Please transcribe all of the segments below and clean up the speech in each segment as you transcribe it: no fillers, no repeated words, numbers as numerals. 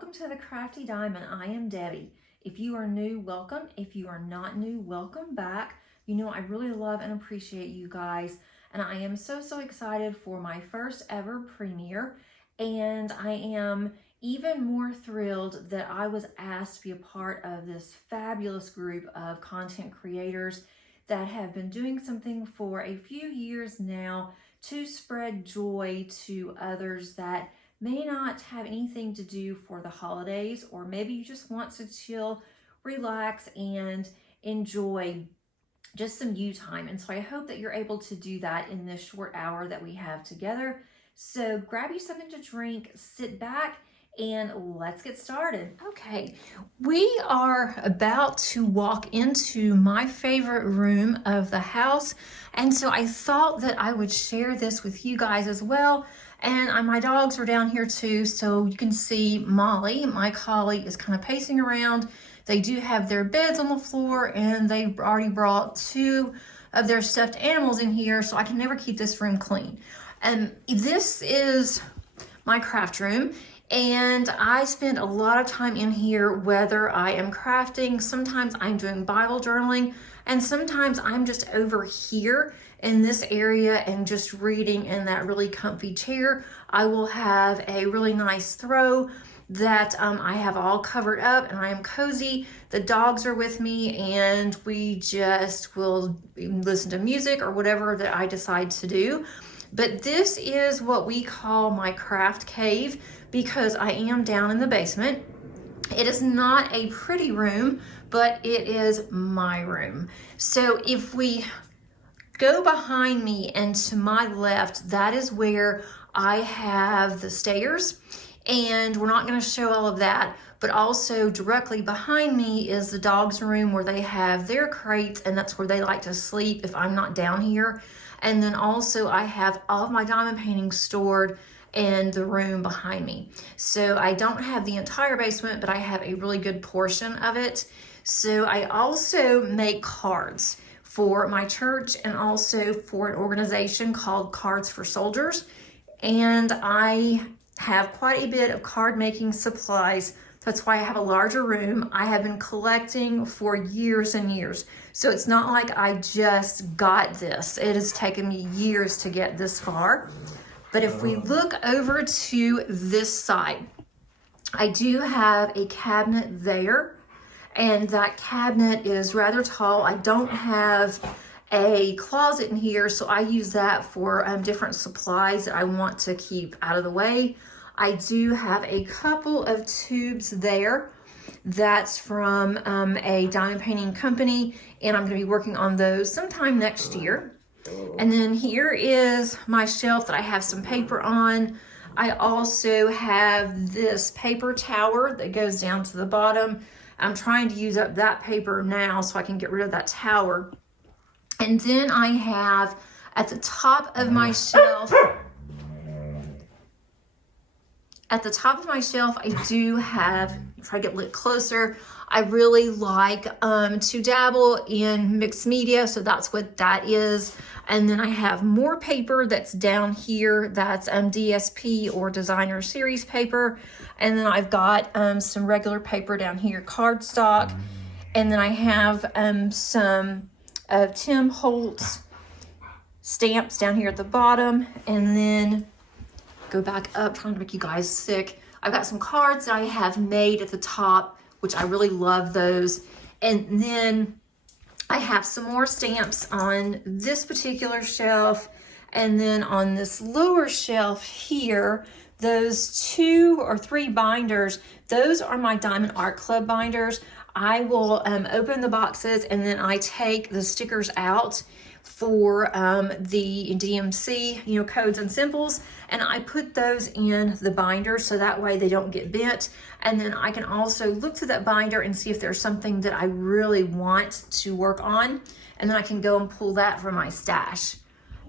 welcome to the Crafty Diamond. I am Debbie. If you are new, welcome. If you are not new, welcome back. You know, I really love and appreciate you guys, and I am so excited for my first ever premiere, and I am even more thrilled that I was asked to be a part of this fabulous group of content creators that have been doing something for a few years now to spread joy to others that may not have anything to do for the holidays, or maybe you just want to chill, relax, and enjoy just some you time. And so I hope that you're able to do that in this short hour that we have together. So grab you something to drink, sit back, and let's get started. Okay, we are about to walk into my favorite room of the house, and so I thought that I would share this with you guys as well. And my dogs are down here too, so you can see Molly, my collie, is kind of pacing around. They do have their beds on the floor, and they've already brought 2 of their stuffed animals in here, so I can never keep this room clean. And this is my craft room, and I spend a lot of time in here, whether I am crafting, sometimes I'm doing Bible journaling, and sometimes I'm just over here in this area and just reading in that really comfy chair. I will have a really nice throw that I have all covered up, and I am cozy. The dogs are with me, and we just will listen to music or whatever that I decide to do. But this is what we call my craft cave, because I am down in the basement. It is not a pretty room, but it is my room. So if we go behind me and to my left, that is where I have the stairs, and we're not going to show all of that, but also directly behind me is the dog's room where they have their crates, and that's where they like to sleep if I'm not down here. And then also I have all of my diamond paintings stored in the room behind me. So I don't have the entire basement, but I have a really good portion of it. So I also make cards for my church and also for an organization called Cards for Soldiers. And I have quite a bit of card making supplies. That's why I have a larger room. I have been collecting for years and years. So it's not like I just got this. It has taken me years to get this far. But if we look over to this side, I do have a cabinet there, and that cabinet is rather tall. I don't have a closet in here, so I use that for different supplies that I want to keep out of the way. I do have a couple of tubes there. That's from a diamond painting company, and I'm going to be working on those sometime next year. And then here is my shelf that I have some paper on. I also have this paper tower that goes down to the bottom. I'm trying to use up that paper now so I can get rid of that tower. And then I have at the top of my shelf, I do have, try to get a little closer, I really like to dabble in mixed media, so that's what that is. And then I have more paper that's down here, that's DSP or designer series paper. And then I've got some regular paper down here, cardstock. And then I have some Tim Holtz stamps down here at the bottom. And then go back up, trying to make you guys sick. I've got some cards that I have made at the top, which I really love those. And then I have some more stamps on this particular shelf. And then on this lower shelf here, those 2 or 3 binders, those are my Diamond Art Club binders. I will open the boxes, and then I take the stickers out for the DMC, codes and symbols, and I put those in the binder so that way they don't get bent. And then I can also look through that binder and see if there's something that I really want to work on, and then I can go and pull that from my stash.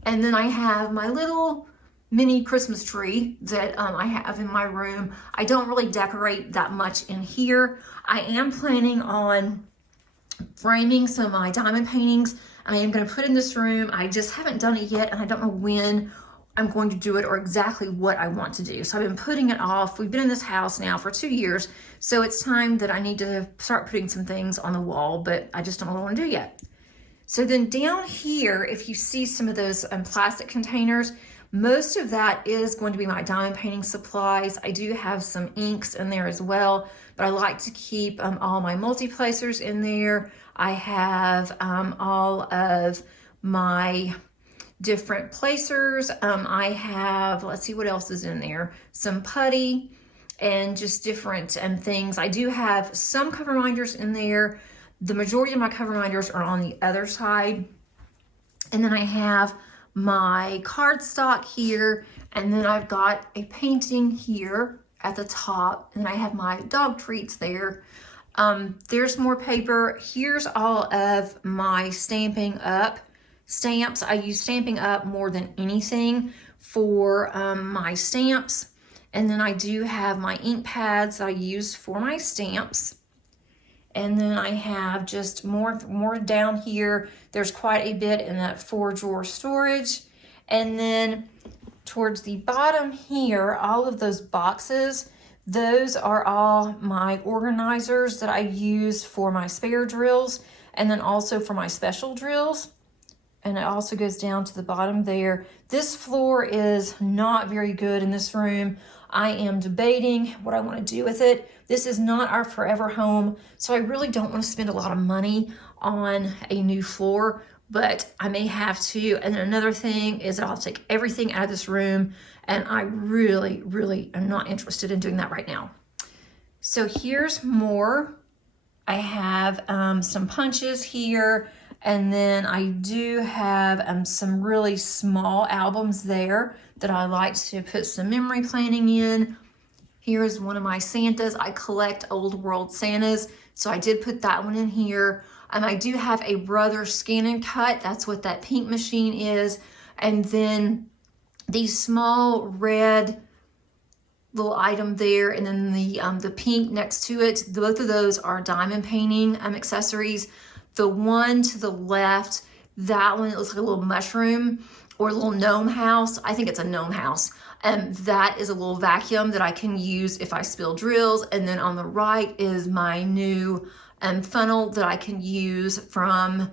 And then I have my little mini Christmas tree that I have in my room. I don't really decorate that much in here. I am planning on framing some of my diamond paintings. I am going to put in this room. I just haven't done it yet, and I don't know when I'm going to do it or exactly what I want to do. So I've been putting it off. We've been in this house now for 2 years. So it's time that I need to start putting some things on the wall, but I just don't know what I want to do yet. So then down here, if you see some of those plastic containers, most of that is going to be my diamond painting supplies. I do have some inks in there as well, but I like to keep all my multi-placers in there. I have all of my different placers. I have, let's see what else is in there. Some putty and just different things. I do have some cover minders in there. The majority of my cover minders are on the other side. And then I have my cardstock here. And then I've got a painting here at the top. And I have my dog treats there. There's more paper. Here's all of my Stampin' Up stamps. I use Stampin' Up more than anything for my stamps. And then I do have my ink pads that I use for my stamps. And then I have just more down here. There's quite a bit in that 4-drawer storage. And then towards the bottom here, all of those boxes, those are all my organizers that I use for my spare drills and then also for my special drills. And it also goes down to the bottom there. This floor is not very good in this room. I am debating what I want to do with it. This is not our forever home, so I really don't want to spend a lot of money on a new floor, but I may have to. And then another thing is that I'll take everything out of this room, and I really, really am not interested in doing that right now. So here's more. I have some punches here, and then I do have some really small albums there that I like to put some memory planning in. Here's one of my Santas. I collect old world Santas, so I did put that one in here. I do have a Brother Scan and Cut. That's what that pink machine is. And then these small red little item there, and then the pink next to it. Both of those are diamond painting accessories. The one to the left, that one, it looks like a little mushroom or a little gnome house. I think it's a gnome house. That is a little vacuum that I can use if I spill drills. And then on the right is my new funnel that I can use from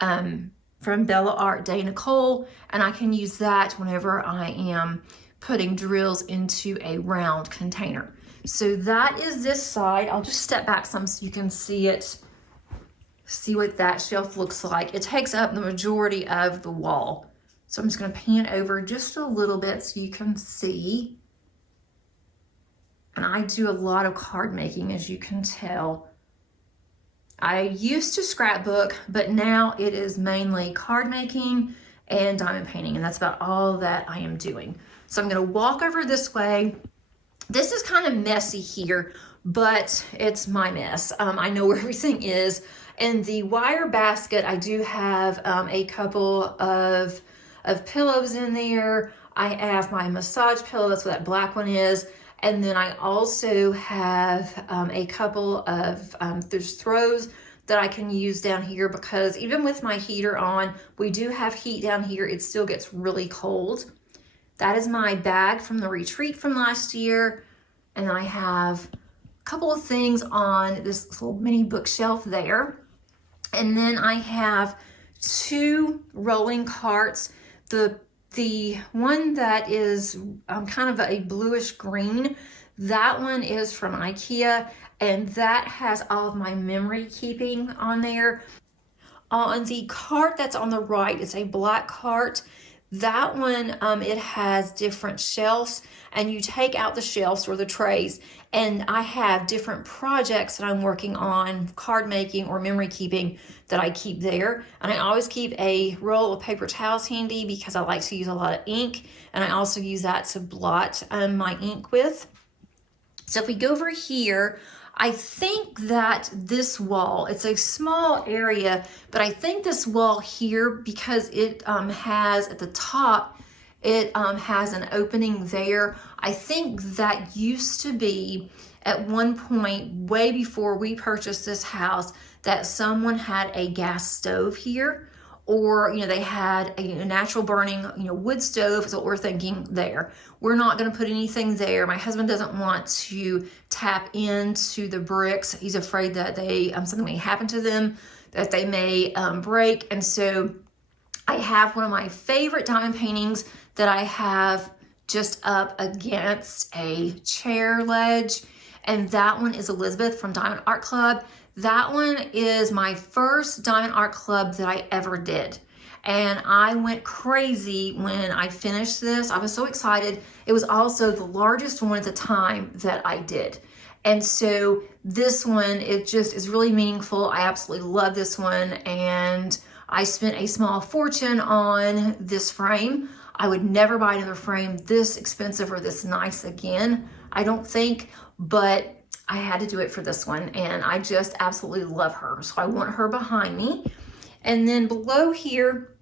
Bella Art Day Nicole. And I can use that whenever I am putting drills into a round container. So that is this side. I'll just step back some so you can see it. See what that shelf looks like. It takes up the majority of the wall. So I'm just going to pan over just a little bit so you can see. And I do a lot of card making, as you can tell. I used to scrapbook, but now it is mainly card making and diamond painting, and that's about all that I am doing. So I'm going to walk over this way. This is kind of messy here, but it's my mess. I know where everything is. In the wire basket, I do have a couple of pillows in there. I have my massage pillow, that's what that black one is. And then I also have a couple of there's throws that I can use down here, because even with my heater on, we do have heat down here. It still gets really cold. That is my bag from the retreat from last year. And then I have a couple of things on this little mini bookshelf there. And then I have 2 rolling carts. The one that is kind of a bluish green, that one is from IKEA, and that has all of my memory keeping on there. On the cart that's on the right, it's a black cart. That one, it has different shelves, and you take out the shelves or the trays, and I have different projects that I'm working on, card making or memory keeping, that I keep there. And I always keep a roll of paper towels handy because I like to use a lot of ink, and I also use that to blot my ink with. So if we go over here, I think that this wall, it's a small area, but I think this wall here, because it has at the top, it has an opening there. I think that used to be at one point, way before we purchased this house, that someone had a gas stove here, or, you know, they had a natural burning, you know, wood stove is what we're thinking there. We're not going to put anything there. My husband doesn't want to tap into the bricks. He's afraid that they, something may happen to them, that they may break. And so I have one of my favorite diamond paintings that I have just up against a chair ledge. And that one is Elizabeth from Diamond Art Club. That one is my first Diamond Art Club that I ever did. And I went crazy when I finished this. I was so excited. It was also the largest one at the time that I did. And so this one, it just is really meaningful. I absolutely love this one. And I spent a small fortune on this frame. I would never buy another frame this expensive or this nice again, I don't think, but I had to do it for this one, and I just absolutely love her. So I want her behind me. And then below here,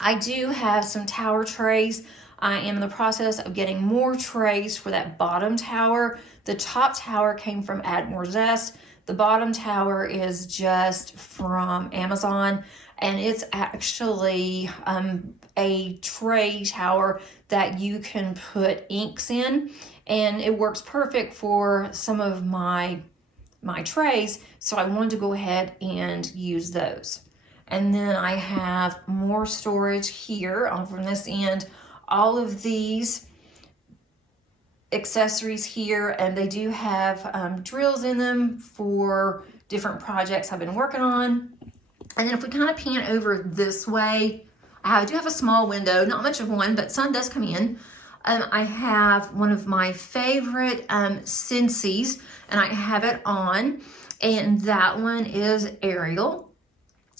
I do have some tower trays. I am in the process of getting more trays for that bottom tower. The top tower came from Add More Zest. The bottom tower is just from Amazon, and it's actually a tray tower that you can put inks in, and it works perfect for some of my trays, so I wanted to go ahead and use those. And then I have more storage here from this end, all of these accessories here, and they do have drills in them for different projects I've been working on. And then if we kind of pan over this way, I do have a small window, not much of one, but sun does come in. I have one of my favorite Scentsies, and I have it on, and that one is Ariel.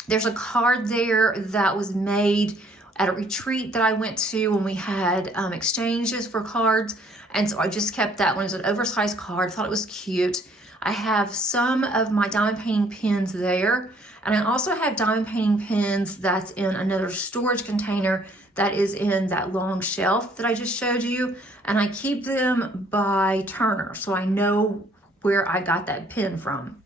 There's a card there that was made at a retreat that I went to when we had exchanges for cards, and so I just kept that one. It's an oversized card, thought it was cute. I have some of my diamond painting pins there, and I also have diamond painting pins that's in another storage container that is in that long shelf that I just showed you, and I keep them by Turner, so I know where I got that pin from.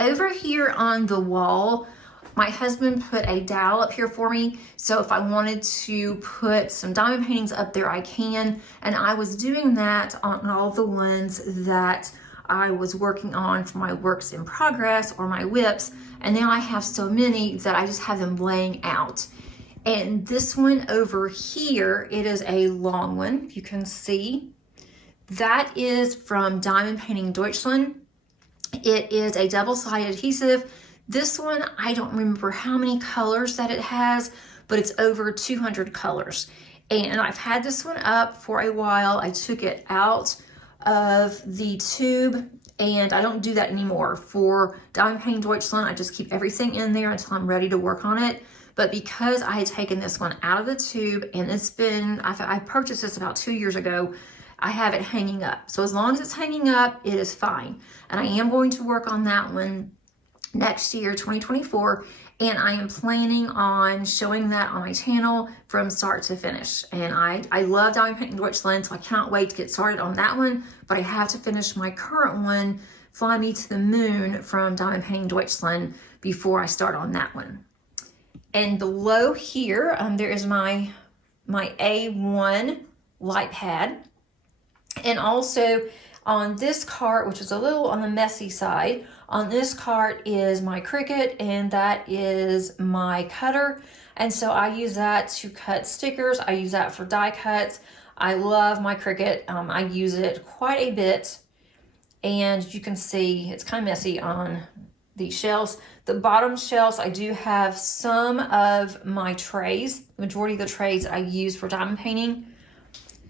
Over here on the wall, my husband put a dowel up here for me, so if I wanted to put some diamond paintings up there, I can, and I was doing that on all the ones that I was working on for my works in progress or my whips, and now I have so many that I just have them laying out. And this one over here, it is a long one, if you can see. That is from Diamond Painting Deutschland. It is a double-sided adhesive. This one, I don't remember how many colors that it has, but it's over 200 colors. And I've had this one up for a while. I took it out of the tube, and I don't do that anymore. For Diamond Painting Deutschland, I just keep everything in there until I'm ready to work on it. But because I had taken this one out of the tube, and it's been, I purchased this about 2 years ago, I have it hanging up. So as long as it's hanging up, it is fine. And I am going to work on that one next year, 2024, and I am planning on showing that on my channel from start to finish. And I love Diamond Painting Deutschland, so I cannot wait to get started on that one, but I have to finish my current one, Fly Me to the Moon from Diamond Painting Deutschland, before I start on that one. And below here, there is my A1 light pad. And also on this cart, which is a little on the messy side, on this cart is my Cricut, and that is my cutter. And so I use that to cut stickers. I use that for die cuts. I love my Cricut. I use it quite a bit. And you can see it's kind of messy on these shelves. The bottom shelves, I do have some of my trays, the majority of the trays I use for diamond painting.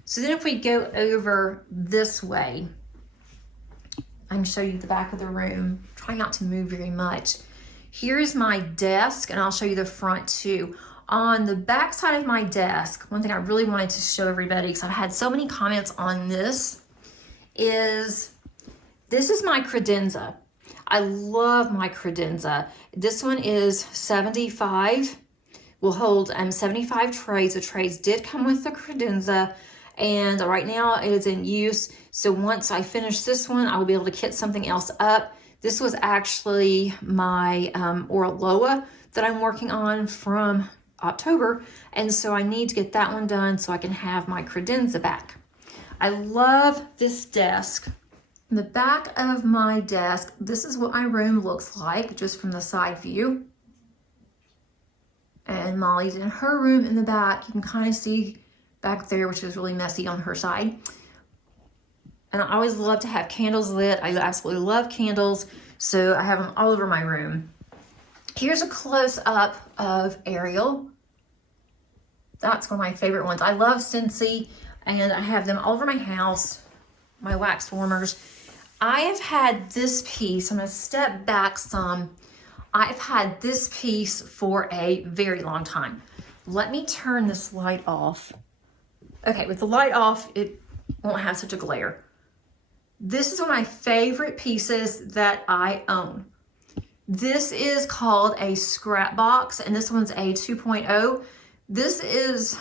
So then if we go over this way, I can show you the back of the room. Try not to move very much. Here's my desk, and I'll show you the front too. On the back side of my desk, one thing I really wanted to show everybody, because I've had so many comments on this is my credenza. I love my credenza. This one is 75, will hold 75 trays. The trays did come with the credenza, and right now it is in use. So once I finish this one, I will be able to kit something else up. This was actually my Oraloa that I'm working on from October, and so I need to get that one done so I can have my credenza back. I love this desk. In the back of my desk, this is what my room looks like just from the side view. And Molly's in her room in the back. You can kind of see back there, which is really messy on her side. And I always love to have candles lit. I absolutely love candles, so I have them all over my room. Here's a close-up of Ariel. That's one of my favorite ones. I love Scentsy, and I have them all over my house, my wax warmers. I have had this piece, I'm gonna step back some. I've had this piece for a very long time. Let me turn this light off. Okay, with the light off, it won't have such a glare. This is one of my favorite pieces that I own. This is called a scrap box, and this one's a 2.0. This is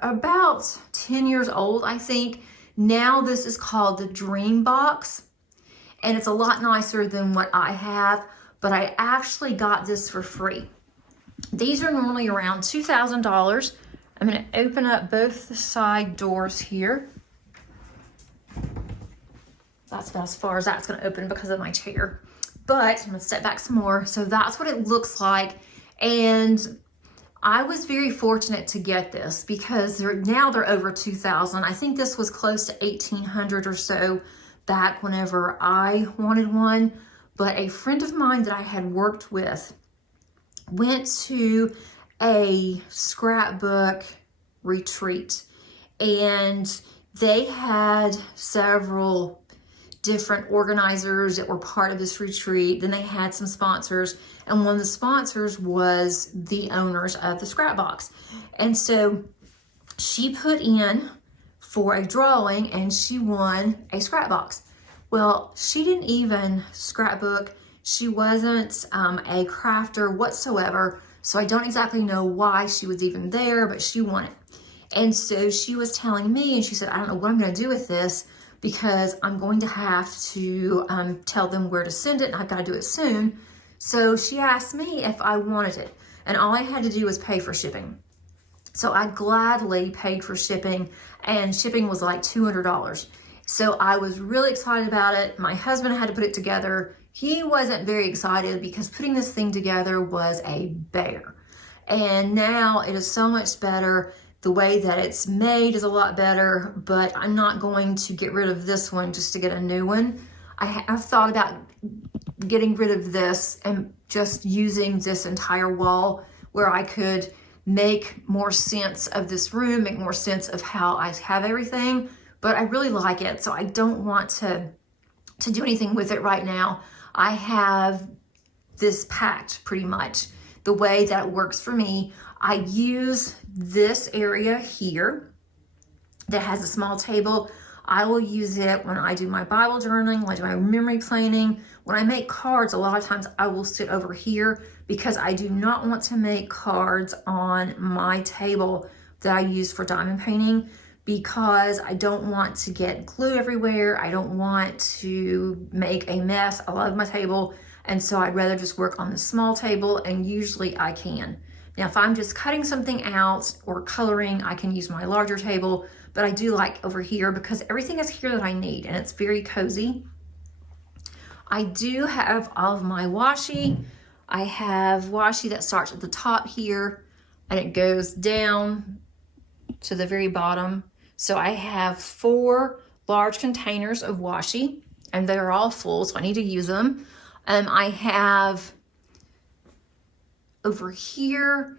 about 10 years old, I think. Now this is called the Dream Box, and it's a lot nicer than what I have, but I actually got this for free. These are normally around $2,000. I'm going to open up both the side doors here. That's about as far as that's going to open because of my chair. But I'm going to step back some more. So that's what it looks like. And I was very fortunate to get this because now they're over $2,000. I think this was close to $1,800 or so back whenever I wanted one. But a friend of mine that I had worked with went to a scrapbook retreat, and they had several different organizers that were part of this retreat. Then they had some sponsors, and one of the sponsors was the owners of the scrap box. And so she put in for a drawing and she won a scrap box. Well, she didn't even scrapbook. She wasn't a crafter whatsoever. So I don't exactly know why she was even there, but she won it. And so she was telling me, and she said, I don't know what I'm going to do with this because I'm going to have to tell them where to send it, and I've got to do it soon. So she asked me if I wanted it, and all I had to do was pay for shipping. So I gladly paid for shipping, and shipping was like $200. So I was really excited about it. My husband had to put it together. He wasn't very excited because putting this thing together was a bear. And now it is so much better. The way that it's made is a lot better, but I'm not going to get rid of this one just to get a new one. I've thought about getting rid of this and just using this entire wall where I could make more sense of this room, make more sense of how I have everything, but I really like it, so I don't want to do anything with it right now. I have this packed pretty much the way that it works for me. I use this area here that has a small table. I will use it when I do my Bible journaling, when I do my memory planning. When I make cards, a lot of times I will sit over here because I do not want to make cards on my table that I use for diamond painting because I don't want to get glue everywhere. I don't want to make a mess. I love my table, and so I'd rather just work on the small table, and usually I can. Now, if I'm just cutting something out or coloring, I can use my larger table, but I do like over here because everything is here that I need, and it's very cozy. I do have all of my washi. I have washi that starts at the top here, and it goes down to the very bottom. So I have 4 large containers of washi, and they're all full, so I need to use them. I have over here,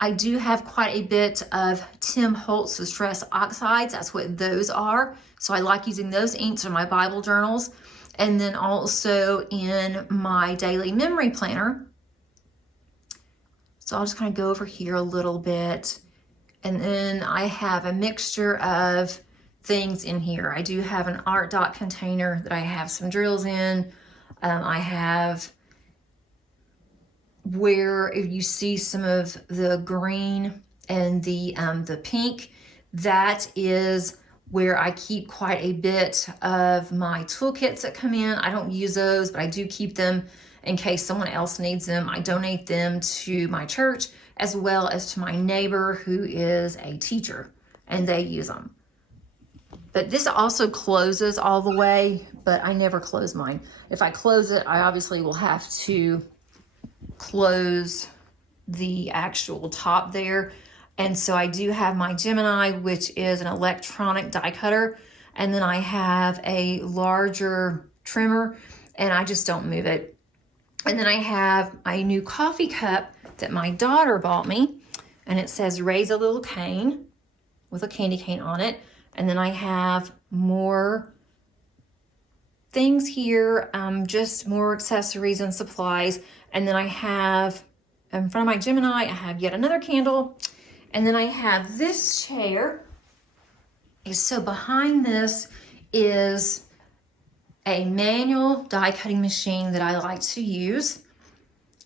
I do have quite a bit of Tim Holtz Distress Oxides. That's what those are. So I like using those inks in my Bible journals. And then also in my daily memory planner. So I'll just kind of go over here a little bit. And then I have a mixture of things in here. I do have an art dot container that I have some drills in. I have where if you see some of the green and the pink, that is where I keep quite a bit of my toolkits that come in. I don't use those, but I do keep them in case someone else needs them. I donate them to my church as well as to my neighbor who is a teacher, and they use them. But this also closes all the way, but I never close mine. If I close it, I obviously will have to close the actual top there. And so I do have my Gemini, which is an electronic die cutter. And then I have a larger trimmer, and I just don't move it. And then I have a new coffee cup that my daughter bought me, and it says raise a little cane with a candy cane on it. And then I have more things here, just more accessories and supplies. And then I have, in front of my Gemini, I have yet another candle. And then I have this chair. So behind this is a manual die cutting machine that I like to use.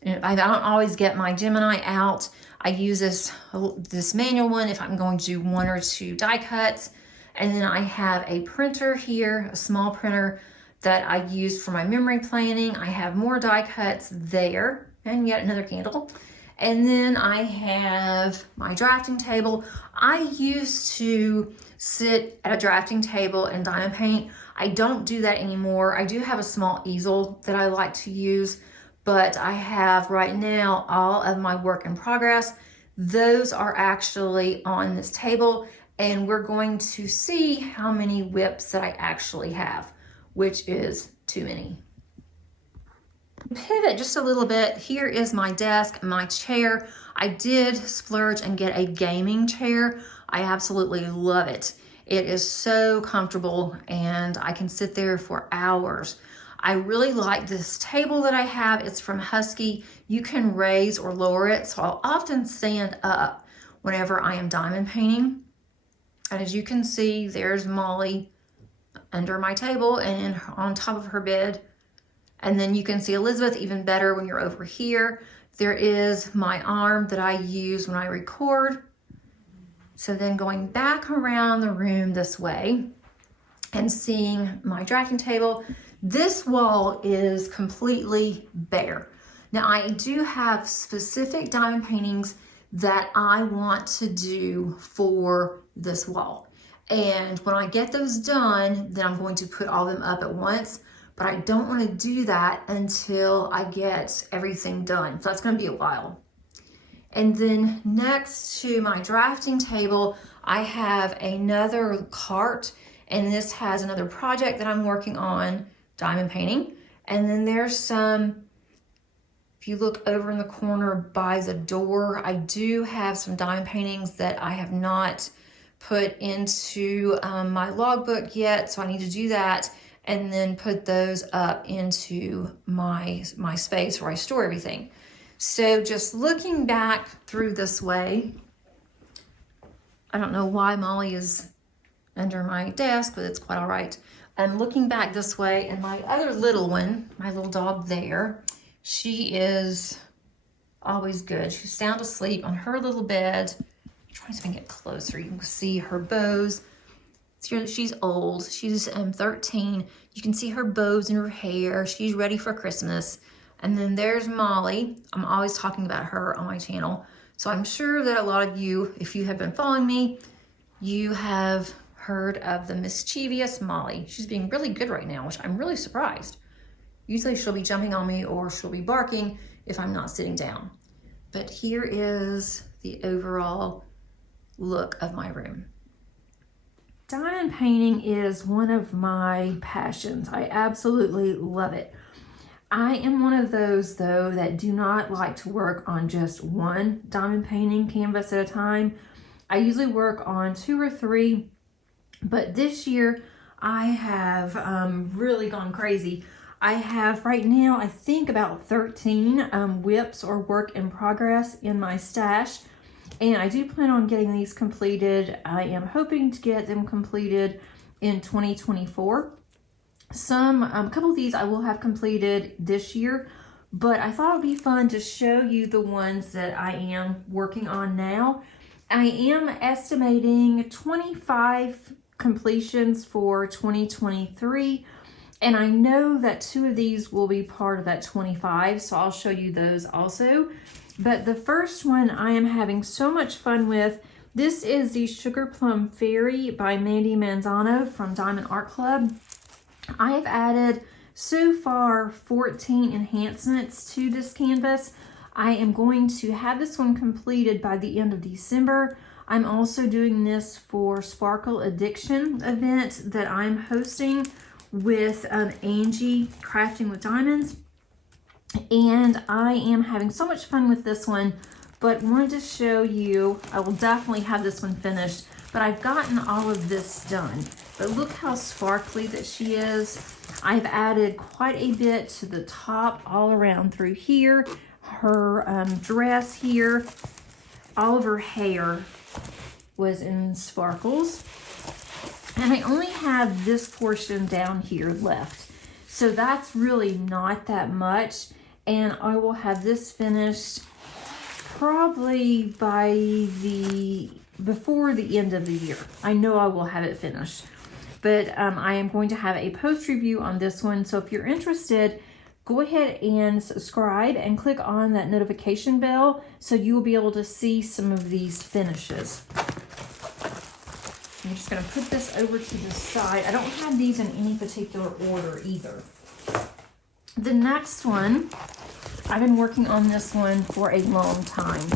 And I don't always get my Gemini out. I use this manual one if I'm going to do 1 or 2 die cuts. And then I have a printer here, a small printer that I use for my memory planning. I have more die cuts there, and yet another candle. And then I have my drafting table. I used to sit at a drafting table and diamond paint. I don't do that anymore. I do have a small easel that I like to use, but I have right now all of my work in progress. Those are actually on this table, and we're going to see how many whips that I actually have, which is too many. Pivot just a little bit. Here is my desk, my chair. I did splurge and get a gaming chair. I absolutely love it. It is so comfortable, and I can sit there for hours. I really like this table that I have. It's from Husky. You can raise or lower it, so I'll often stand up whenever I am diamond painting. And as you can see, there's Molly under my table and on top of her bed. And then you can see Elizabeth even better when you're over here. There is my arm that I use when I record. So then going back around the room this way and seeing my drafting table, this wall is completely bare. Now I do have specific diamond paintings that I want to do for this wall. And when I get those done, then I'm going to put all of them up at once, but I don't want to do that until I get everything done. So that's going to be a while. And then next to my drafting table, I have another cart, and this has another project that I'm working on, diamond painting. And then there's some, if you look over in the corner by the door, I do have some diamond paintings that I have not put into my logbook yet, so I need to do that and then put those up into my space where I store everything. So just looking back through this way, I don't know why Molly is under my desk, but it's quite all right. I'm looking back this way, and my other little one, my little dog there, she is always good. She's sound asleep on her little bed. I'm trying to get closer. You can see her bows. She's old. She's 13. You can see her bows in her hair. She's ready for Christmas. And then there's Molly. I'm always talking about her on my channel. So I'm sure that a lot of you, if you have been following me, you have heard of the mischievous Molly. She's being really good right now, which I'm really surprised. Usually she'll be jumping on me or she'll be barking if I'm not sitting down. But here is the overall look of my room. Diamond painting is one of my passions. I absolutely love it. I am one of those, though, that do not like to work on just one diamond painting canvas at a time. I usually work on 2 or 3, but this year I have really gone crazy. I have right now, I think about 13 whips or work in progress in my stash, and I do plan on getting these completed. I am hoping to get them completed in 2024. A couple of these I will have completed this year, but I thought it would be fun to show you the ones that I am working on now. I am estimating 25 completions for 2023. And I know that 2 of these will be part of that 25, so I'll show you those also. But the first one I am having so much fun with. This is the Sugar Plum Fairy by Mandy Manzano from Diamond Art Club. I have added so far 14 enhancements to this canvas. I am going to have this one completed by the end of December. I'm also doing this for Sparkle Addiction event that I'm hosting with Angie Crafting with Diamonds, and I am having so much fun with this one, but wanted to show you, I will definitely have this one finished, but I've gotten all of this done. But look how sparkly that she is. I've added quite a bit to the top all around through here, her dress here, all of her hair was in sparkles. And I only have this portion down here left. So that's really not that much. And I will have this finished probably before the end of the year. I know I will have it finished. But I am going to have a post review on this one. So if you're interested, go ahead and subscribe and click on that notification bell so you will be able to see some of these finishes. I'm just going to put this over to the side. I don't have these in any particular order either. The next one, I've been working on this one for a long time.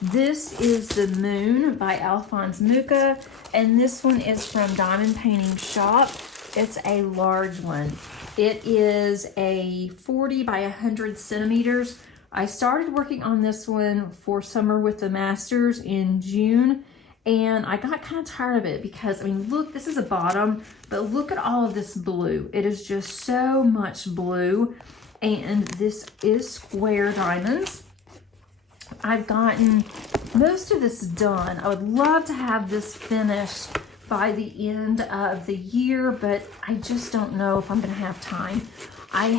This is the Moon by Alphonse Mucha, and this one is from Diamond Painting Shop. It's a large one. It is a 40 by 100 centimeters. I started working on this one for Summer with the Masters in June. And I got kind of tired of it because, I mean, look, this is a bottom, but look at all of this blue. It is just so much blue. And this is square diamonds. I've gotten most of this done. I would love to have this finished by the end of the year, but I just don't know if I'm going to have time. I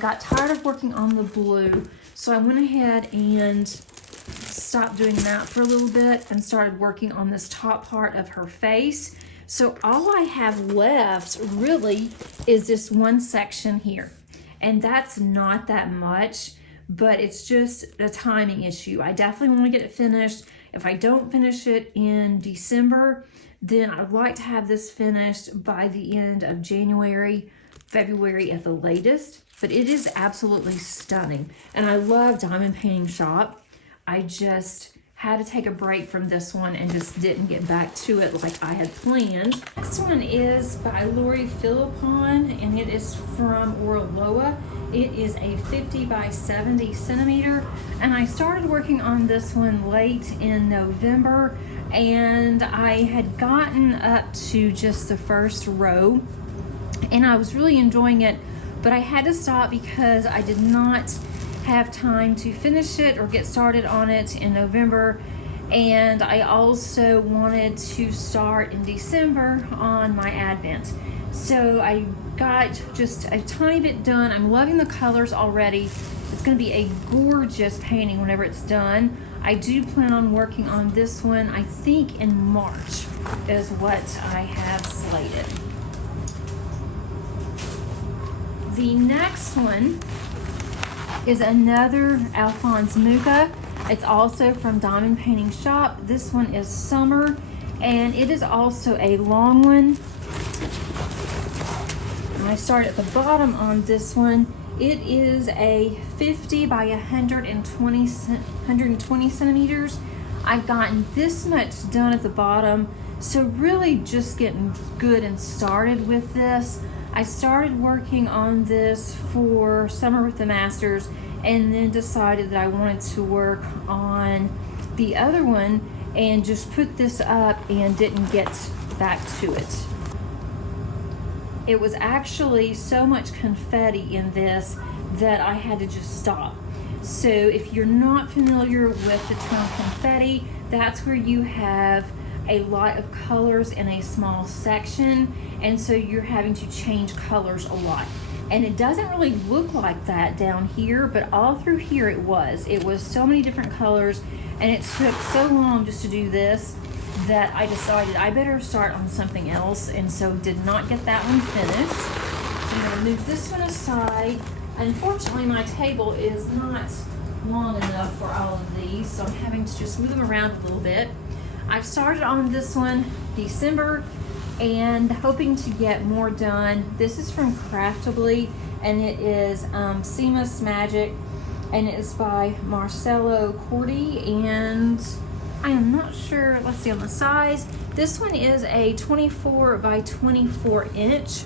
got tired of working on the blue, so I went ahead and stopped doing that for a little bit and started working on this top part of her face. So all I have left really is this one section here, and that's not that much, but it's just a timing issue. I definitely want to get it finished. If I don't finish it in December, then I'd like to have this finished by the end of January, February at the latest. But it is absolutely stunning, and I love Diamond Painting Shop. I just had to take a break from this one and just didn't get back to it like I had planned. This one is by Lori Philippon, and it is from Oraloa. It is a 50 by 70 centimeter, and I started working on this one late in November, and I had gotten up to just the first row, and I was really enjoying it, but I had to stop because I did not have time to finish it or get started on it in November, and I also wanted to start in December on my Advent. So I got just a tiny bit done. I'm loving the colors already. It's going to be a gorgeous painting whenever it's done. I do plan on working on this one, I think in March is what I have slated. The next one is another Alphonse Mucha. It's also from Diamond Painting Shop. This one is Summer, and it is also a long one. And I start at the bottom on this one. It is a 50 by 120 centimeters. I've gotten this much done at the bottom, so really just getting good and started with this. I started working on this for Summer with the Masters, and then decided that I wanted to work on the other one and just put this up and didn't get back to it. It was actually so much confetti in this that I had to just stop. So if you're not familiar with the term confetti, that's where you have a lot of colors in a small section, and so you're having to change colors a lot. And it doesn't really look like that down here, but all through here it was so many different colors, and it took so long just to do this. that I decided I better start on something else, and so did not get that one finished. So I'm going to move this one aside. Unfortunately, my table is not long enough for all of these, so I'm having to just move them around a little bit. I've started on this one December and hoping to get more done. This is from Crafty, and it is Seamus Magic, and it is by Marcelo Cordy, and I am not sure, let's see on the size. This one is a 24 by 24 inch.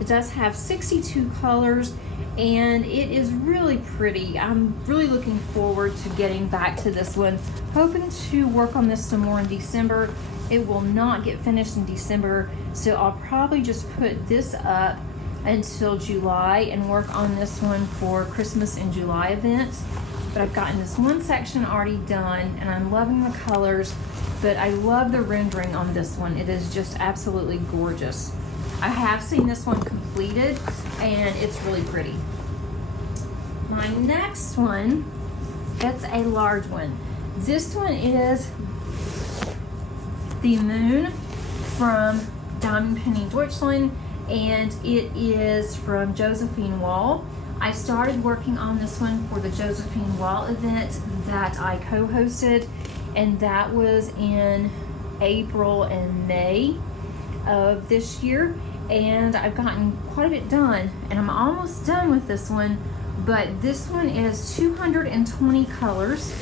It does have 62 colors, and it is really pretty. I'm really looking forward to getting back to this one. Hoping to work on this some more in December. It will not get finished in December, so I'll probably just put this up until July and work on this one for Christmas and July events. But I've gotten this one section already done, and I'm loving the colors, but I love the rendering on this one. It is just absolutely gorgeous. I have seen this one completed, and it's really pretty. My next one, it's a large one. This one is the Moon from Diamond Penny Deutschland, and it is from Josephine Wall. I started working on this one for the Josephine Wall event that I co-hosted, and that was in April and May of this year, and I've gotten quite a bit done, and I'm almost done with this one, but this one is 220 colors.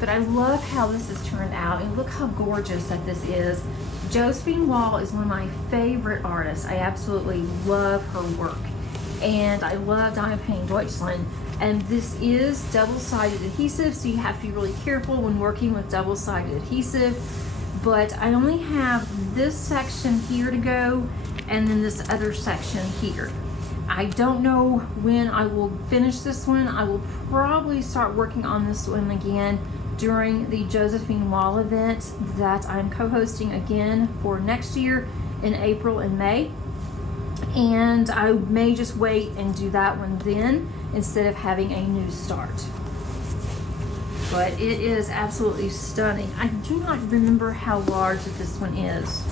But I love how this has turned out, and look how gorgeous that this is. Josephine Wall is one of my favorite artists. I absolutely love her work, and I love Diamond Penny Deutschland. And this is double-sided adhesive, so you have to be really careful when working with double-sided adhesive. But I only have this section here to go, and then this other section here. I don't know when I will finish this one. I will probably start working on this one again during the Josephine Wall event that I'm co-hosting again for next year in April and May. And I may just wait and do that one then instead of having a new start. But it is absolutely stunning. I do not remember how large this one is.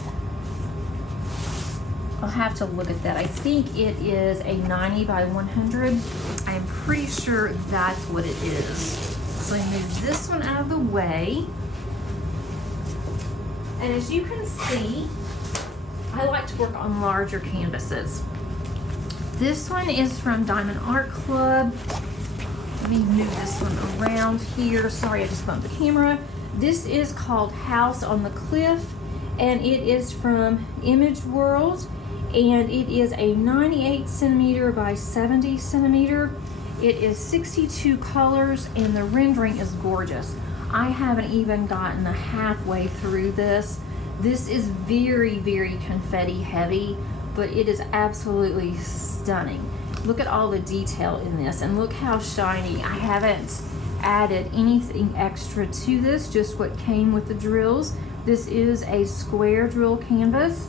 I'll have to look at that. I think it is a 90 by 100. I'm pretty sure that's what it is. So I move this one out of the way. And as you can see, I like to work on larger canvases. This one is from Diamond Art Club. Let me move this one around here. Sorry, I just bumped the camera. This is called House on the Cliff, and it is from Image World, and it is a 98 centimeter by 70 centimeter. It is 62 colors, and the rendering is gorgeous. I haven't even gotten halfway through this. This is very, very confetti heavy, but it is absolutely stunning. Look at all the detail in this, and look how shiny. I haven't added anything extra to this, just what came with the drills. This is a square drill canvas,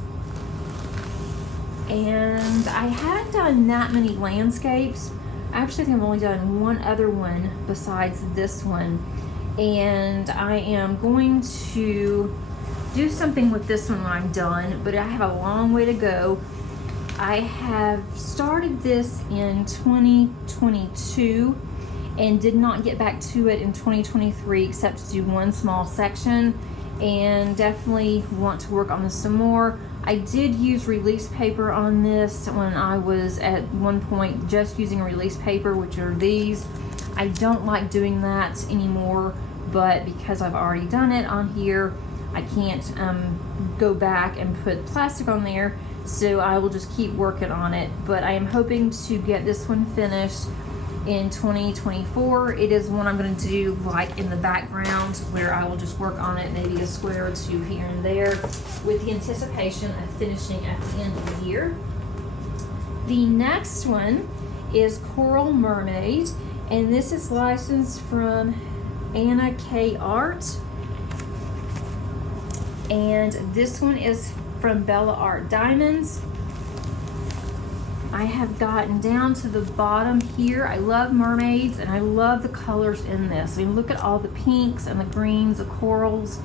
and I haven't done that many landscapes. Actually, I think I've only done one other one besides this one, and I am going to do something with this one when I'm done, but I have a long way to go. I have started this in 2022 and did not get back to it in 2023 except to do one small section, and definitely want to work on this some more. I did use release paper on this when I was at one point just using release paper, which are these. I don't like doing that anymore, but because I've already done it on here, I can't go back and put plastic on there, so I will just keep working on it. But I am hoping to get this one finished in 2024. It is one I'm going to do like in the background, where I will just work on it, maybe a square or two here and there, with the anticipation of finishing at the end of the year. The next one is Coral Mermaid, and this is licensed from Anna K Art, and this one is from Bella Art Diamonds. I have gotten down to the bottom here. I love mermaids, and I love the colors in this. I mean, look at all the pinks and the greens, the corals.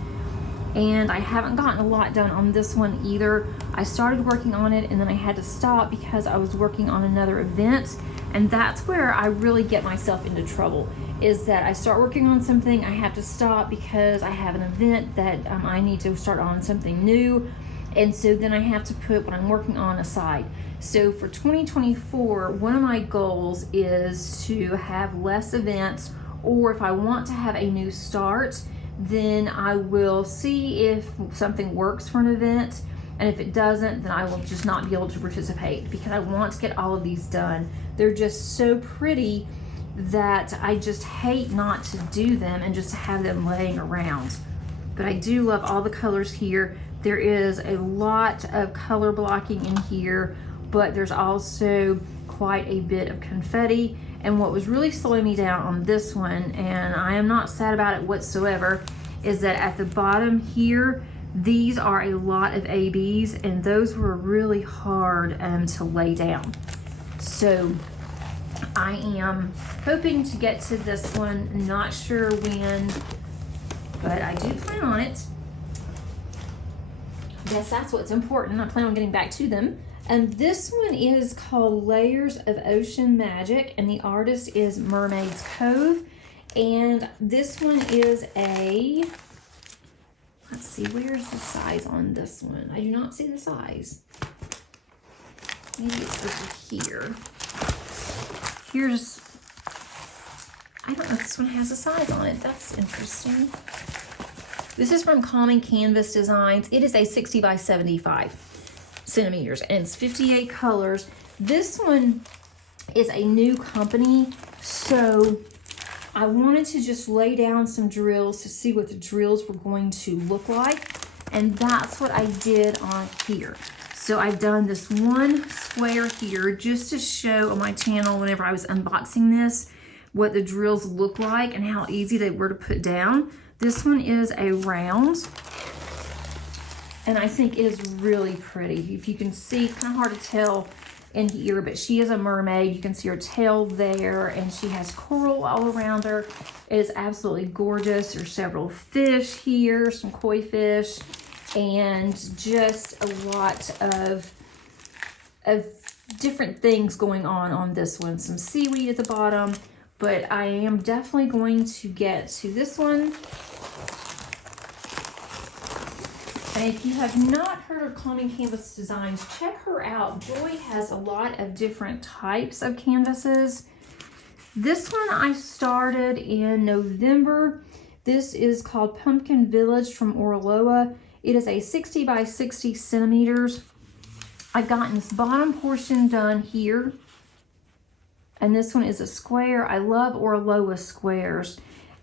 and I haven't gotten a lot done on this one either. I started working on it and then I had to stop because I was working on another event, and that's where I really get myself into trouble, is that I start working on something, I have to stop because I have an event that I need to start on something new, and so then I have to put what I'm working on aside. So for 2024, one of my goals is to have less events, or if I want to have a new start, then I will see if something works for an event, and if it doesn't, then I will just not be able to participate, because I want to get all of these done. They're just so pretty that I just hate not to do them and just to have them laying around. But I do love all the colors here. There is a lot of color blocking in here, but there's also quite a bit of confetti. And what was really slowing me down on this one, and I am not sad about it whatsoever, is that at the bottom here, these are a lot of ABs, and those were really hard to lay down. So I am hoping to get to this one, not sure when, but I do plan on it. I guess that's what's important. I plan on getting back to them. And this one is called Layers of Ocean Magic, and the artist is Mermaid's Cove. And this one is a, let's see, where's the size on this one? I do not see the size. Maybe it's over here. Here's, I don't know if this one has a size on it. That's interesting. This is from Common Canvas Designs. It is a 60 by 75 centimeters, and it's 58 colors. This one is a new company, so I wanted to just lay down some drills to see what the drills were going to look like, and that's what I did on here. So I've done this one square here just to show on my channel whenever I was unboxing this what the drills look like and how easy they were to put down. This one is a round, and I think it is really pretty. If you can see, it's kind of hard to tell in here, but she is a mermaid. You can see her tail there, and she has coral all around her. It is absolutely gorgeous. There's several fish here, some koi fish, and just a lot of different things going on this one. Some seaweed at the bottom, but I am definitely going to get to this one. And if you have not heard of Common Canvas Designs, check her out. Joy has a lot of different types of canvases. This one I started in November. This is called Pumpkin Village from Oraloa. It is a 60 by 60 centimeters. I've gotten this bottom portion done here, and this one is a square. I love Oraloa squares,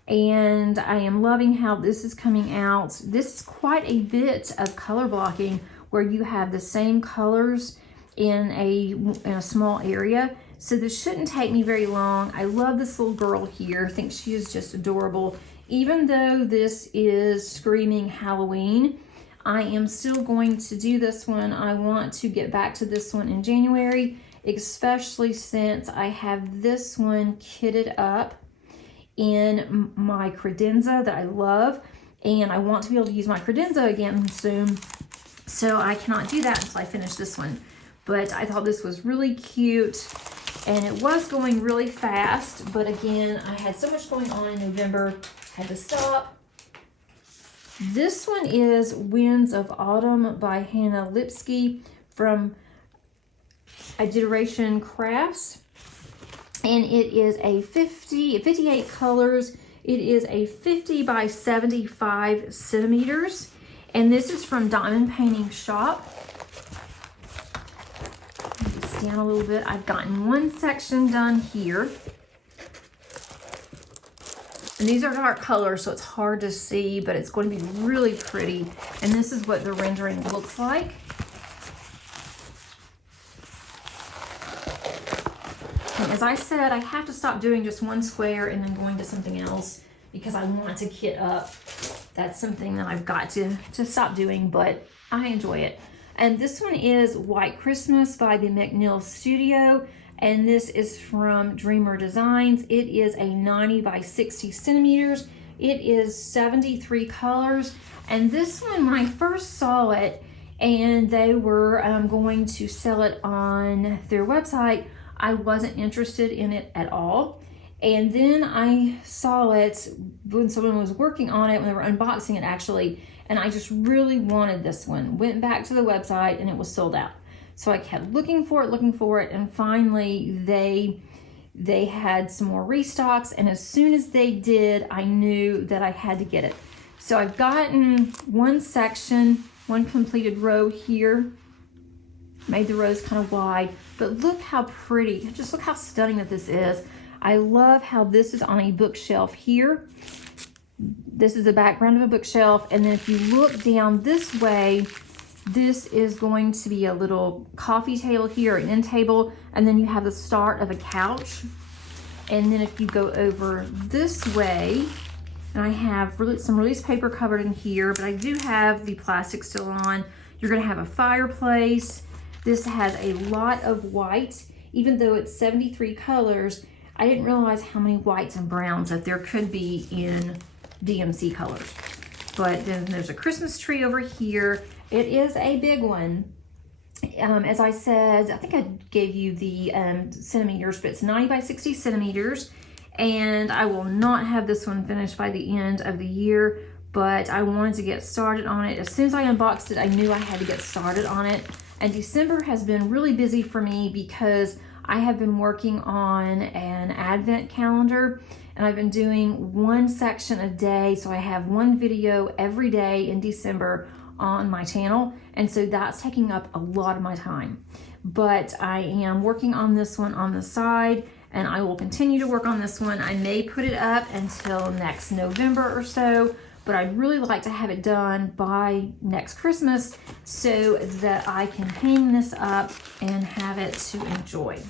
and I am loving how this is coming out. This is quite a bit of color blocking where you have the same colors in a small area. So this shouldn't take me very long. I love this little girl here. I think she is just adorable. Even though this is screaming Halloween, I am still going to do this one. I want to get back to this one in January, especially since I have this one kitted up in my credenza that I love, and I want to be able to use my credenza again soon, so I cannot do that until I finish this one. But I thought this was really cute, and it was going really fast, but again, I had so much going on in November, had to stop. This one is Winds of Autumn by Hannah Lipsky from Iteration Crafts. And it is a 58 colors. It is a 50 by 75 centimeters. And this is from Diamond Painting Shop. Just down a little bit. I've gotten one section done here. And these are dark colors, so it's hard to see, but it's going to be really pretty. And this is what the rendering looks like. And as I said, I have to stop doing just one square and then going to something else because I want to kit up. That's something that I've got to stop doing, but I enjoy it. And this one is White Christmas by the McNeil Studio, and this is from Dreamer Designs. It is a 90 by 60 centimeters. It is 73 colors, And this one, when I first saw it and they were going to sell it on their website, I wasn't interested in it at all. And then I saw it when someone was working on it, when they were unboxing it actually, and I just really wanted this one. Went back to the website and it was sold out. So I kept looking for it, and finally they had some more restocks, and as soon as they did, I knew that I had to get it. So I've gotten one section, one completed row here. Made the rows kind of wide, but look how pretty, just look how stunning that this is. I love how this is on a bookshelf here. This is the background of a bookshelf, and then if you look down this way, this is going to be a little coffee table here, an end table, and then you have the start of a couch. And then if you go over this way, and I have some release paper covered in here, but I do have the plastic still on. You're gonna have a fireplace. This has a lot of white, even though it's 73 colors. I didn't realize how many whites and browns that there could be in DMC colors. But then there's a Christmas tree over here. It is a big one. As I said, I think I gave you the centimeters, but it's 90 by 60 centimeters. And I will not have this one finished by the end of the year, but I wanted to get started on it. As soon as I unboxed it, I knew I had to get started on it. And December has been really busy for me because I have been working on an advent calendar, and I've been doing one section a day. So I have one video every day in December on my channel. And so that's taking up a lot of my time. But I am working on this one on the side, and I will continue to work on this one. I may put it up until next November or so, but I'd really like to have it done by next Christmas so that I can hang this up and have it to enjoy.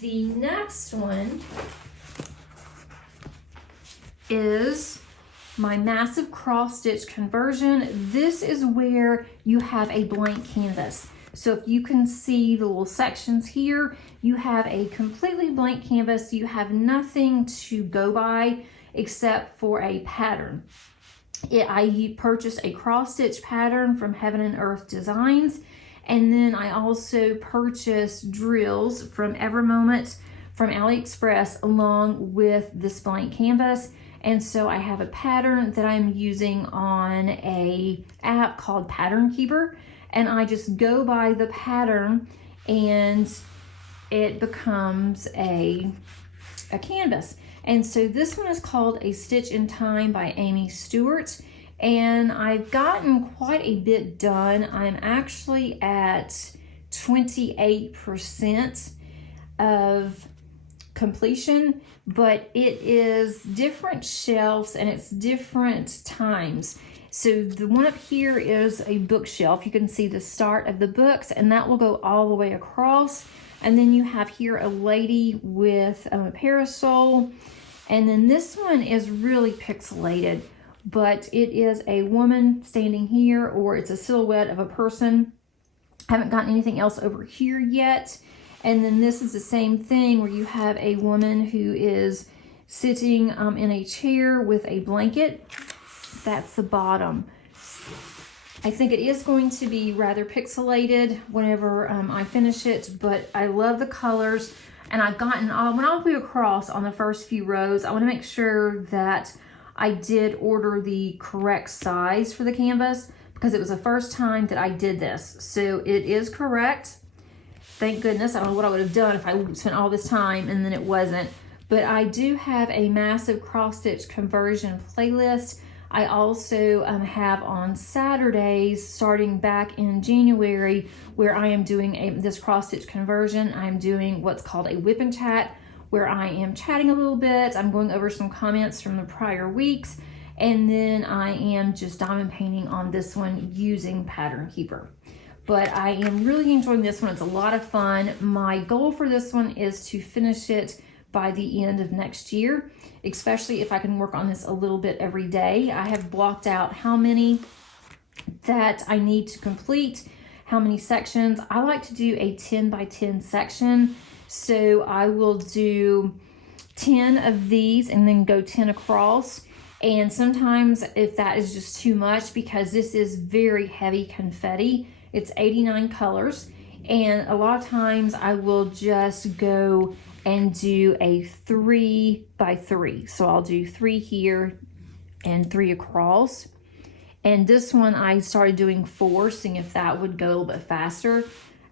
The next one is my massive cross stitch conversion. This is where you have a blank canvas. So if you can see the little sections here, you have a completely blank canvas. You have nothing to go by except for a pattern. I purchased a cross stitch pattern from Heaven and Earth Designs, and then I also purchased drills from Evermoment from AliExpress along with this blank canvas. And so I have a pattern that I'm using on a app called Pattern Keeper, and I just go by the pattern and it becomes a canvas. And so this one is called A Stitch in Time by Amy Stewart, and I've gotten quite a bit done. I'm actually at 28% of completion, but it is different shelves and it's different times. So the one up here is a bookshelf. You can see the start of the books, and that will go all the way across. And then you have here a lady with a parasol. And then this one is really pixelated, but it is a woman standing here, or it's a silhouette of a person. I haven't gotten anything else over here yet. And then this is the same thing where you have a woman who is sitting in a chair with a blanket. That's the bottom. I think it is going to be rather pixelated whenever I finish it, but I love the colors. And I've gotten, when I'll be across on the first few rows, I want to make sure that I did order the correct size for the canvas, because it was the first time that I did this. So it is correct. Thank goodness. I don't know what I would have done if I spent all this time and then it wasn't. But I do have a massive cross-stitch conversion playlist. I also have on Saturdays, starting back in January, where I am doing this cross-stitch conversion. I'm doing what's called a whip and chat, where I am chatting a little bit. I'm going over some comments from the prior weeks, and then I am just diamond painting on this one using Pattern Keeper. But I am really enjoying this one. It's a lot of fun. My goal for this one is to finish it by the end of next year, especially if I can work on this a little bit every day. I have blocked out how many that I need to complete, how many sections. I like to do a 10 by 10 section. So I will do 10 of these and then go 10 across. And sometimes if that is just too much, because this is very heavy confetti, it's 89 colors. And a lot of times I will just go and do a 3 by 3. So I'll do 3 here and 3 across. And this one I started doing 4, seeing if that would go a little bit faster.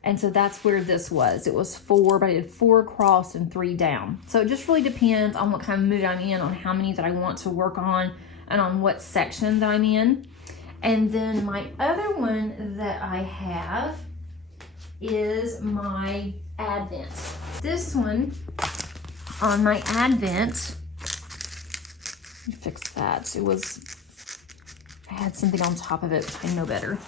And so that's where this was. It was 4, but I did 4 across and 3 down. So it just really depends on what kind of mood I'm in, on how many that I want to work on, and on what section that I'm in. And then my other one that I have is my Advent. This one on my Advent, let me fix that. I had something on top of it, I know better.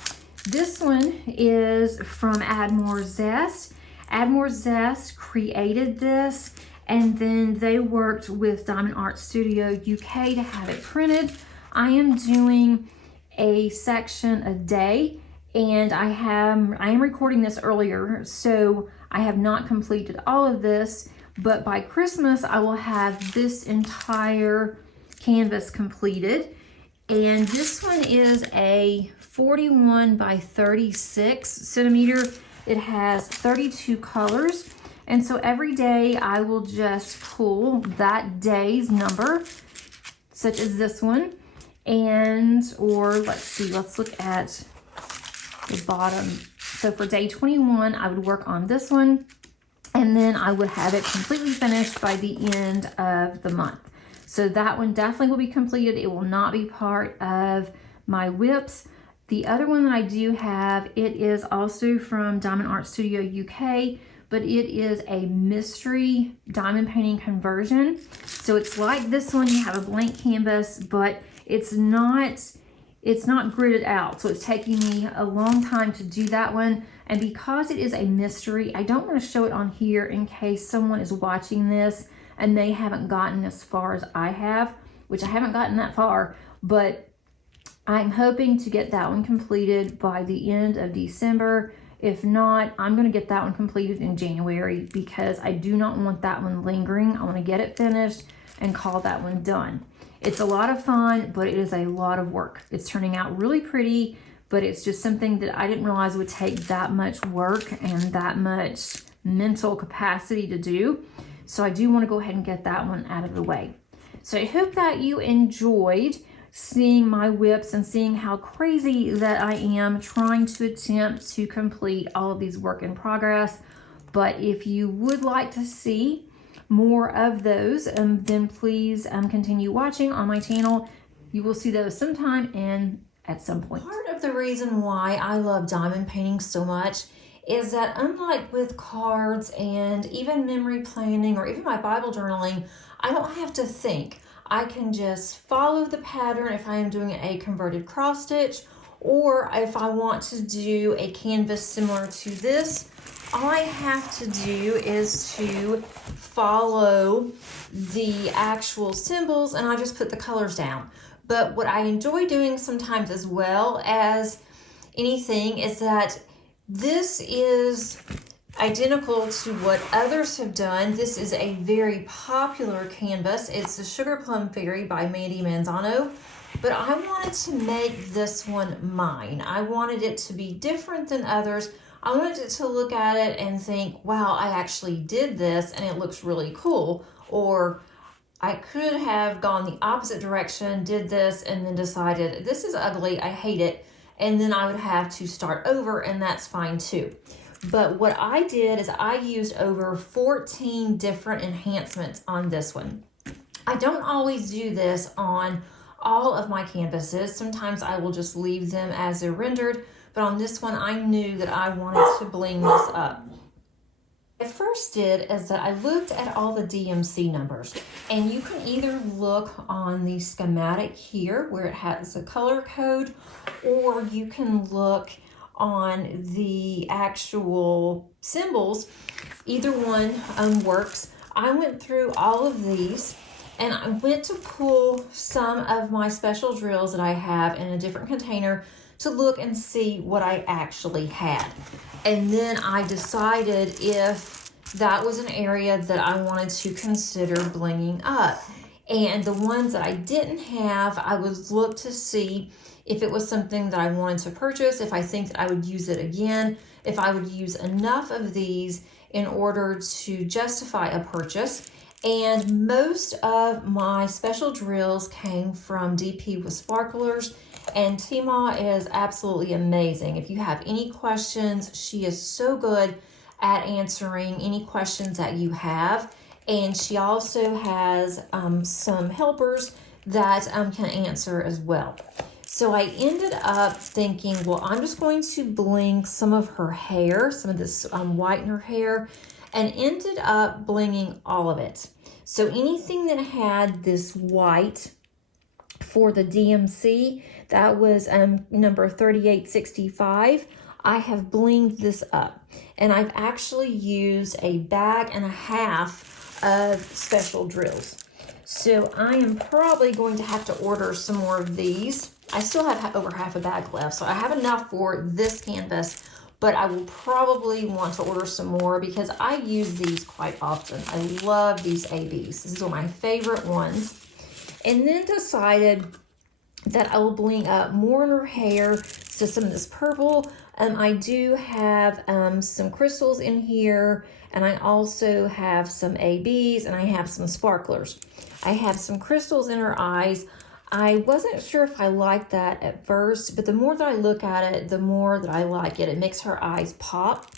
This one is from Add More Zest. Add More Zest created this, and then they worked with Diamond Art Studio UK to have it printed. I am doing a section a day, and I am recording this earlier, so I have not completed all of this, but by Christmas I will have this entire canvas completed. And this one is a 41 by 36 centimeter. It has 32 colors, and so every day I will just pull that day's number, such as this one, or let's look at the bottom. So for day 21, I would work on this one, and then I would have it completely finished by the end of the month. So that one definitely will be completed. It will not be part of my whips. The other one that I do have, it is also from Diamond Art Studio UK, but it is a mystery diamond painting conversion. So it's like this one, you have a blank canvas, but it's not gridded out. So it's taking me a long time to do that one. And because it is a mystery, I don't want to show it on here in case someone is watching this and they haven't gotten as far as I have, which I haven't gotten that far, but I'm hoping to get that one completed by the end of December. If not, I'm going to get that one completed in January, because I do not want that one lingering. I want to get it finished and call that one done. It's a lot of fun, but it is a lot of work. It's turning out really pretty, but it's just something that I didn't realize would take that much work and that much mental capacity to do. So I do want to go ahead and get that one out of the way. So I hope that you enjoyed seeing my whips and seeing how crazy that I am trying to attempt to complete all of these work in progress. But if you would like to see more of those, then please continue watching on my channel. You will see those sometime and at some point. Part of the reason why I love diamond painting so much is that, unlike with cards and even memory planning or even my Bible journaling, I don't have to think. I can just follow the pattern if I am doing a converted cross stitch, or if I want to do a canvas similar to this, all I have to do is to follow the actual symbols, and I just put the colors down. But what I enjoy doing sometimes, as well as anything, is that this is identical to what others have done. This is a very popular canvas. It's the Sugar Plum Fairy by Mandy Manzano, but I wanted to make this one mine. I wanted it to be different than others. I wanted it to look at it and think, wow, I actually did this and it looks really cool. Or I could have gone the opposite direction, did this, and then decided this is ugly, I hate it, and then I would have to start over, and that's fine too. But what I did is I used over 14 different enhancements on this one. I don't always do this on all of my canvases. Sometimes I will just leave them as they're rendered, but on this one I knew that I wanted to bling this up. What I first did is that I looked at all the DMC numbers, and you can either look on the schematic here where it has a color code, or you can look on the actual symbols. Either one works. I went through all of these, and I went to pull some of my special drills that I have in a different container to look and see what I actually had. And then I decided if that was an area that I wanted to consider blinging up. And the ones that I didn't have, I would look to see if it was something that I wanted to purchase, if I think that I would use it again, if I would use enough of these in order to justify a purchase. And most of my special drills came from DP with Sparklers, and Tima is absolutely amazing. If you have any questions, she is so good at answering any questions that you have. And she also has some helpers that can answer as well. So I ended up thinking, well, I'm just going to bling some of her hair, some of this white in her hair, and ended up blinging all of it. So anything that had this white for the DMC, that was number 3865, I have blinged this up. And I've actually used a bag and a half of special drills. So I am probably going to have to order some more of these. I still have over half a bag left, so I have enough for this canvas, but I will probably want to order some more because I use these quite often. I love these ABs. These are my favorite ones. And then decided that I will bling up more in her hair. So some of this purple. I do have some crystals in here, and I also have some ABs, and I have some sparklers. I have some crystals in her eyes. I wasn't sure if I liked that at first, but the more that I look at it, the more that I like it. It makes her eyes pop.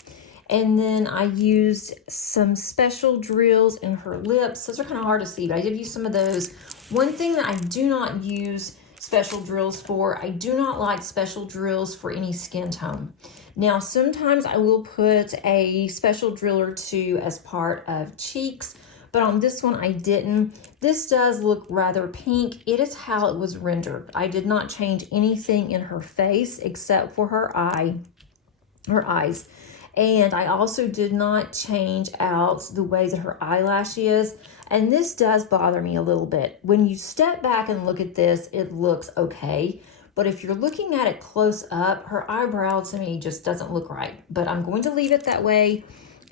And then I used some special drills in her lips. Those are kind of hard to see, but I did use some of those. One thing that I do not use special drills for, I do not like special drills for any skin tone. Now, sometimes I will put a special drill or two as part of cheeks, but on this one I didn't. This does look rather pink. It is how it was rendered. I did not change anything in her face except for her eyes. And I also did not change out the way that her eyelash is. And this does bother me a little bit. When you step back and look at this, it looks okay. But if you're looking at it close up, her eyebrow to me just doesn't look right. But I'm going to leave it that way.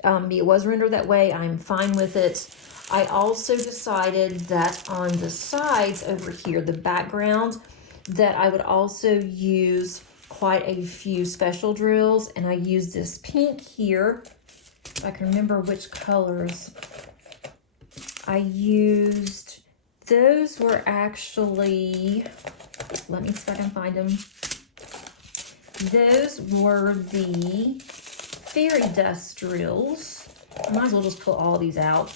It was rendered that way. I'm fine with it. I also decided that on the sides over here, the background, that I would also use quite a few special drills. And I used this pink here. If I can remember which colors I used. Those were actually, let me see if I can find them. Those were the fairy dust drills. I might as well just pull all these out.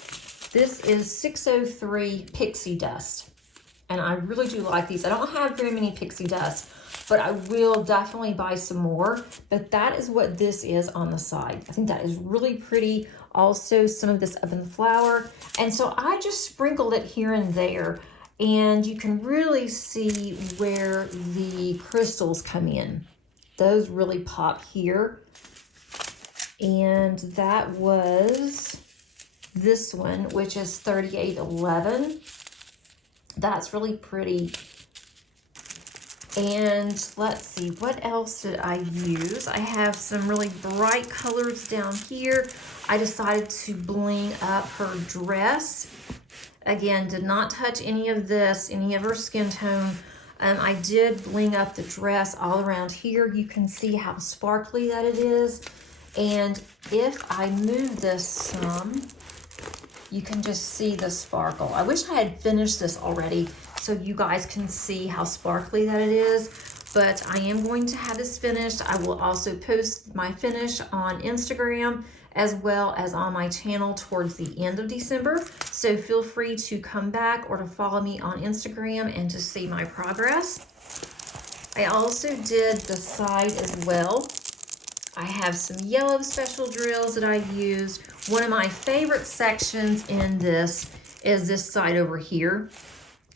This is 603 pixie dust. And I really do like these. I don't have very many pixie dust, but I will definitely buy some more. But that is what this is on the side. I think that is really pretty. Also, some of this oven flour. And so I just sprinkled it here and there. And you can really see where the crystals come in. Those really pop here. And that was this one, which is 3811. That's really pretty. And let's see, what else did I use? I have some really bright colors down here. I decided to bling up her dress. Again, did not touch any of this, any of her skin tone. I did bling up the dress all around here. You can see how sparkly that it is. And if I move this some, you can just see the sparkle. I wish I had finished this already so you guys can see how sparkly that it is, but I am going to have this finished. I will also post my finish on Instagram as well as on my channel towards the end of December. So feel free to come back or to follow me on Instagram and to see my progress. I also did the side as well. I have some yellow special drills that I used. One of my favorite sections in this is this side over here.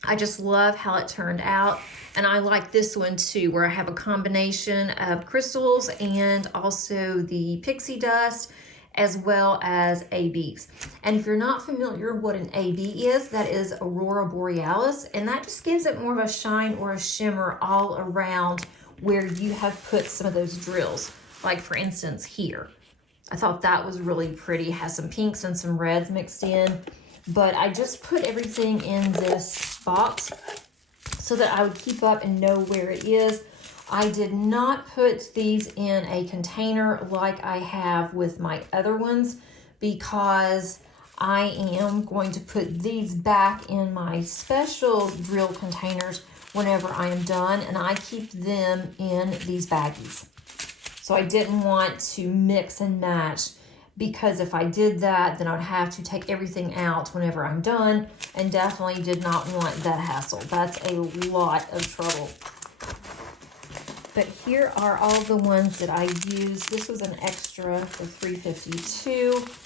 I just love how it turned out. And I like this one too, where I have a combination of crystals and also the pixie dust, as well as ABs. And if you're not familiar what an AB is, that is Aurora Borealis, and that just gives it more of a shine or a shimmer all around where you have put some of those drills. Like for instance here. I thought that was really pretty. It has some pinks and some reds mixed in. but I just put everything in this box so that I would keep up and know where it is. I did not put these in a container like I have with my other ones because I am going to put these back in my special drill containers whenever I am done, and I keep them in these baggies. So I didn't want to mix and match, because if I did that, then I would have to take everything out whenever I'm done, and definitely did not want that hassle. That's a lot of trouble. But here are all the ones that I used. This was an extra for $3.52.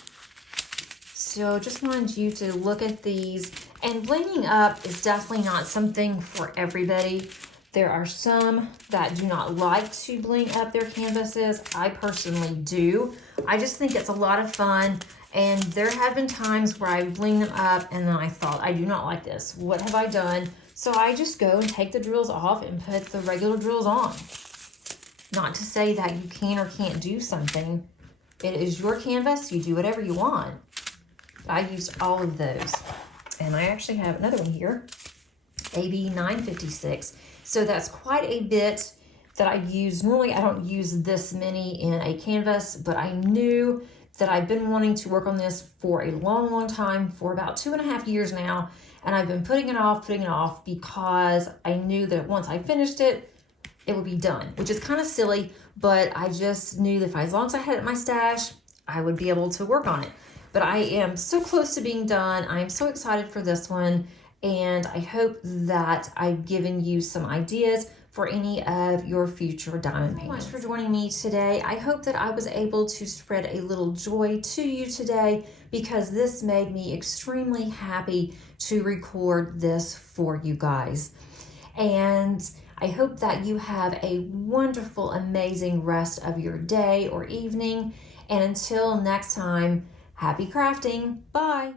So just wanted you to look at these. And blinging up is definitely not something for everybody. There are some that do not like to bling up their canvases. I personally do. I just think it's a lot of fun. And there have been times where I bling them up and then I thought, I do not like this. What have I done? So I just go and take the drills off and put the regular drills on. Not to say that you can or can't do something. It is your canvas. You do whatever you want. I used all of those. And I actually have another one here, AB 956. So that's quite a bit that I use. Normally I don't use this many in a canvas, but I knew that I've been wanting to work on this for a long, long time, for about 2.5 years now. And I've been putting it off because I knew that once I finished it, it would be done, which is kind of silly, but I just knew that as long as I had it in my stash, I would be able to work on it. But I am so close to being done. I am so excited for this one, and I hope that I've given you some ideas for any of your future diamond paintings. Thank you so much for joining me today. I hope that I was able to spread a little joy to you today, because this made me extremely happy to record this for you guys. And I hope that you have a wonderful, amazing rest of your day or evening. And until next time, happy crafting. Bye.